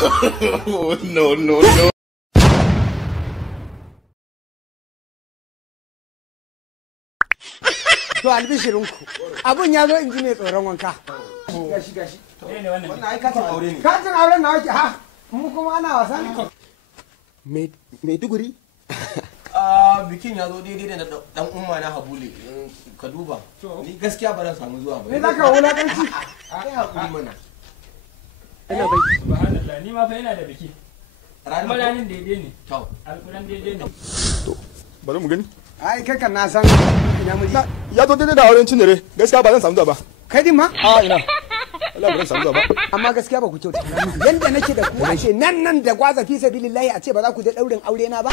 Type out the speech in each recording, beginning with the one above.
No, no, no. To albishirinku abun ya zo in ji mai tsoron wanka. Gashi. Wannan ai katin aure ne. Katin auren na wake ha. Mu kuma ana wasa ne. Maiduguri? Bikin ya zo daidai da dan umma na Habule. Ka duba. Ni gaskiya ba zan samu zuwa ba. Me zaka wulakanci? Ai hakuri mana. Ina bai. Subhanallah, ni ma fa yana da biki. Kuma ranin daidai ne. To, Alkuran daidai ne. To, bari mu gani. Ai kai kan na san ina miji. Ya zo daidai da auren cinere, gaskiya ba zan samu zuwa ba. Kai din ma? Ina. Allah ba zan samu zuwa ba. Amma gaskiya ba ku kyauta. Yanda nake da ku ashe nan da gwaza fi sabilillahi a ce ba za ku je daurin aure na ba.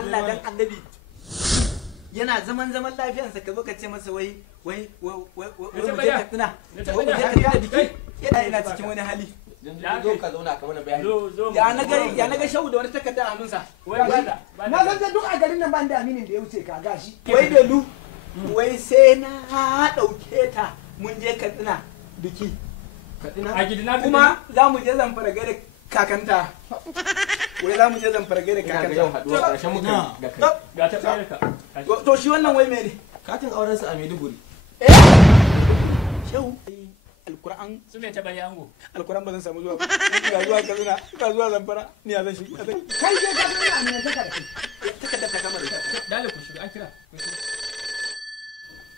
Allah dan annabi yana zaman lafiyarsa ka zo ka ce masa wai mu je ka tuna ko mu je ka tuna biki yana cikin wani hali zo ka zauna ka mana bayani. ya naga shawu da wani takarda a hannunsa Na san dai duk a garin nan ban da aminin da ya wuce ka gashi. wai Delu wai sai na dauke ta mun je ka tuna biki A gidina kuma za mu je Zamfara gaida kakanta wai za mu je Zamfara gaida Ina ga yau kakanta haduwa karshen muka da kai. ga ta bayar ka. to shi wannan wai mene Katin auren su a Maiduguri. shehu alquran Su me ta bayan ango. alquran ba zan samu zuwa ba ina zuwa Kaduna ina zuwa Zamfara ni ya zan shi Kai je ka tuna aminin taka da kai. takarda ta kamar Dale ku shiga an kira.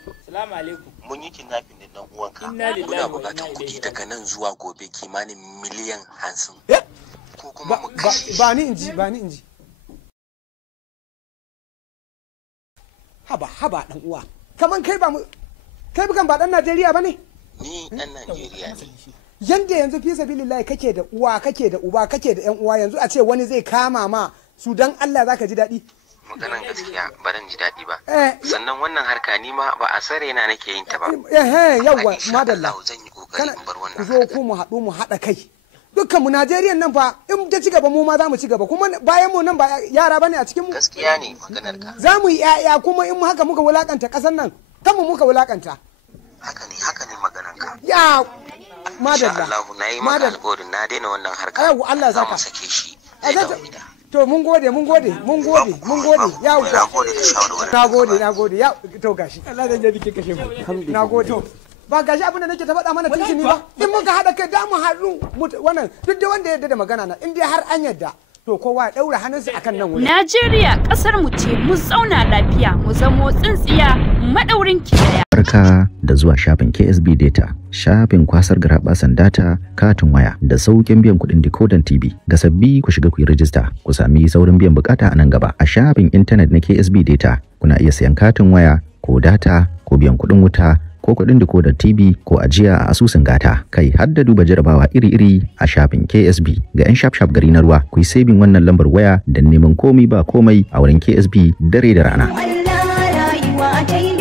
Assalamu alaikum. Mun yi kidnapping din dan uwanka. Inna lillahi Muna wa inna buƙatar kuɗi ilaihi daga nan zuwa gobe kimanin miliyan 50. Ko kuma mu kashe shi. Ba ni inji. Haba dan uwa. Kaman kai kan ba dan Najeriya bane? Ni ɗan Najeriya ne. Yanda yanzu fi sabilillahi kake da uwa, kake da uba, kake da ƴan uwa yanzu a ce wani zai kama ma su dan Allah zaka ji daɗi. Maganan gaskiya ba zan ji daɗi ba. Eh, Sannan wannan harka ni ma ba a sare na nake yin ta ba. yawwa Insha madalla. Allah zan yi kokari in bar Ku wannan zo harka. ku mu haɗu mu haɗa kai. Dukkan mu Najeriyan nan fa in ta ci gaba mu ma za mu ci gaba kuma bayan mu nan ba yara bane a cikin mu. Gaskiya ne maganar ka. Za mu yi ƴaƴa kuma in haka muka wulakanta ƙasar nan kanmu muka wulakanta. Haka ne maganar ka. Ya Insha madalla. Allah na yi maka alƙawarin na daina wannan harka. Yawwa Allah ya Za saka. mu sake shi. A Zai zata- dawo gida. To mun gode. Na gode da shawarwarin. Na gode. Ya to gashi. Allah zan je bikin kashe mu. Na gode. Ba gashi abin da nake ta faɗa mana tuntuni ba. In muka haɗa kai da mu haɗu wannan duk da wanda ya yarda da magana na in dai har an yarda to kowa ya ɗaura hannunsa akan nan wurin. Najeriya ƙasar mu ce mu zauna lafiya mu zamo tsintsiya madaurin ki daya. Barka da zuwa shafin KSB Data, shafin kwasar garaɓasan data, katin waya da sauƙin biyan kuɗin decoder TV. Ga sabbi ku shiga ku yi rajista, ku sami saurin biyan bukata a nan gaba. A shafin intanet na KSB Data, kuna iya sayan katin waya ko data ko biyan kuɗin wuta ko kuɗin decoder TV ko ajiya a asusun gata. Kai har da duba jarabawa iri-iri a shafin KSB. Ga 'yan shaf gari na ruwa, ku yi saving wannan lambar waya don neman komai ba komai a wurin KSB dare da rana. Allah rayuwa ta yi